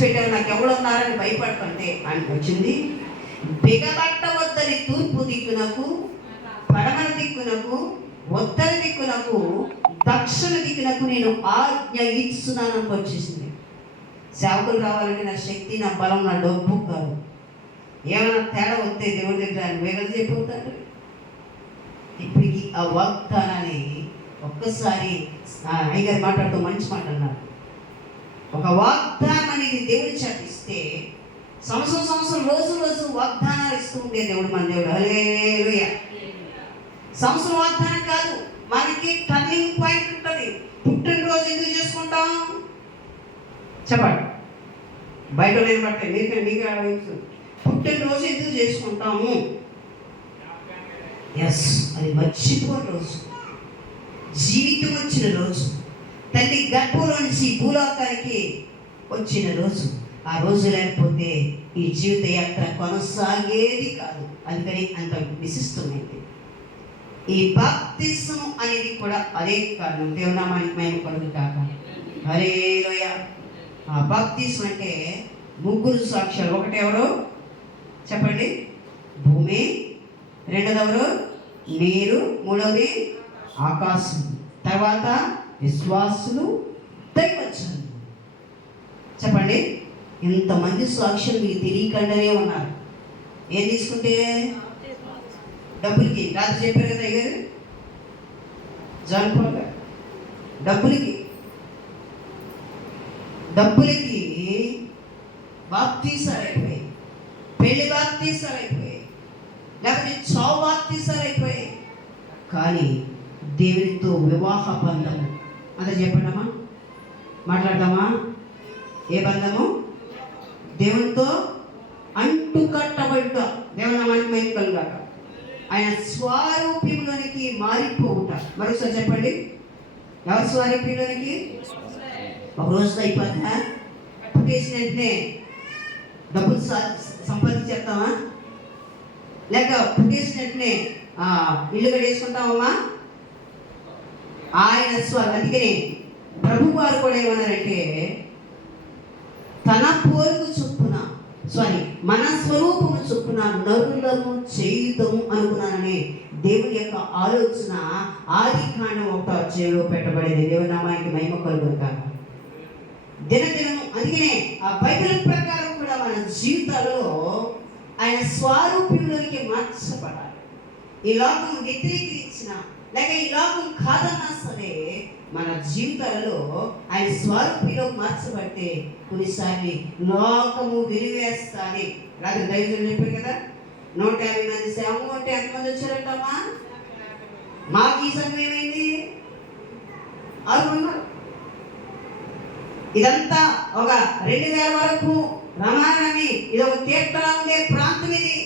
విడిచిపెట్టావు, నాకు ఎవరున్నారని భయపడుతుంటే అని వచ్చింది. బిగబట్టవద్దని తూర్పు దిక్కునకు, పడమర దిక్కునకు, ఉత్తర దిక్కునకు, దక్షిణ దిక్కునకు నేను ఆజ్ఞ ఇస్తున్నానని వచ్చేసింది. సేవకులు రావాలంటే నా శక్తి, నా బలం, నా డబ్బు కాదు. ఏమైనా తేడా వస్తే దేవుడి దగ్గర ఆయన వేగలు చెప్పవుతాడు. ఇప్పటికి ఆ వాగ్దానాన్ని ఒక్కసారి అయ్యగారు మాట్లాడుతూ మంచి మాట అన్నారు. ఒక వాగ్దానం అనేది దేవుడు చదివిస్తే సంవత్సరం రోజు వాగ్దానాలు ఇస్తూ ఉంటే దేవుడు మన దేవుడు. హల్లెలూయా. సంవత్సరం వాగ్దానం కాదు, మనకి టర్నింగ్ పాయింట్ ఉంటుంది. పుట్టినరోజు ఎందుకు చేసుకుంటాం చెప్పండి, బయట లేని బట్టే నీకు పుట్టినరోజు ఎందుకు చేసుకుంటాము? ఎస్, అది మర్చిపోయిన రోజు, జీవితం వచ్చిన రోజు, తల్లి గర్భంలో నుంచి భూలోకానికి వచ్చిన రోజు. ఆ రోజు లేకపోతే ఈ జీవిత యాత్ర కొనసాగేది కాదు. అందుకని అంత విశిష్టమైంది. ఈ బాప్తిస్మం అనేది కూడా అదే కారణం. దేవునామానికి మేము కలుగు కాక. హల్లెలూయా. ఆ బాప్తిస్మం అంటే ముగ్గురు సాక్ష్యాలు. ఒకటి ఎవరు చెప్పండి? భూమి. రెండోది ఎవరు? నీరు. మూడవది ఆకాశం. తర్వాత విశ్వాసులు, దైవజనులు. చెప్పండి, ఇంతమంది సాక్షులు మీకు తెలియకుండానే ఉన్నారు. ఏం తీసుకుంటే డబ్బులకి. రాత్రి చెప్పారు కదా అయ్యారు జాన్పోగా, డబ్బులకి బాప్తీసాలు అయిపోయాయి, పెళ్లి బాప్తీసాలు అయిపోయాయి, లేకపోతే చావు బాప్తీసాలు అయిపోయాయి. కానీ దేవునితో వివాహ బంధము అంత చెప్పండమ్మా, మాట్లాడదామా? ఏ బంధము? దేవునితో అంటుకట్టబడుట. దేవుని నామానికి మహిమ కలుగాక. ఆయన స్వరూపంలోనికి మారిపోవుట. మరోసారి చెప్పండి, ఎవరి స్వరూపంలోనికి? ఒక రోజుతో అయిపోతా? పుట్టేసిన వెంటనే డబ్బులు సంపాదించేస్తామా? లేక పుట్టేసిన వెంటనే ఇల్లు కట్టేసుకుంటామమ్మా? ఆయన అందుకనే ప్రభు వారు కూడా ఏమన్నారంటే, తన పోలుకు చొప్పున మన స్వరూపము చొప్పున నరులను చేయుదము అనుకున్నానని దేవుని యొక్క ఆలోచన ఆది కాండం 1వ అధ్యాయంలో పెట్టబడింది. దేవుని నామానికి మహిమ కలుగును కాక. దినదినము అందుకనే ఆ బైబిల్ ప్రకారం కూడా మన జీవితాలలో ఆయన స్వరూపంలోనికి మార్చబడాలి. ఈ లోకం వ్యతిరేకించిన లేక ఈ లోకం కాదన్నా సరే మన జీవితాలలో ఆయన స్వరూపంలో మార్చబడితే కొన్నిసార్లు లోకము విరివేస్తాని. రాత్రి దైవజనులు చెప్పారు కదా, 150 మంది సేవము అంటే ఎంతమంది వచ్చారంటమ్మా? మాకు ఈ సంఘం ఏమైంది? 600. ఇదంతా ఒక 2000 వరకు రమారమి. ఇది ఒక తీర్థంగా ఉండే ప్రాంతం. ఇది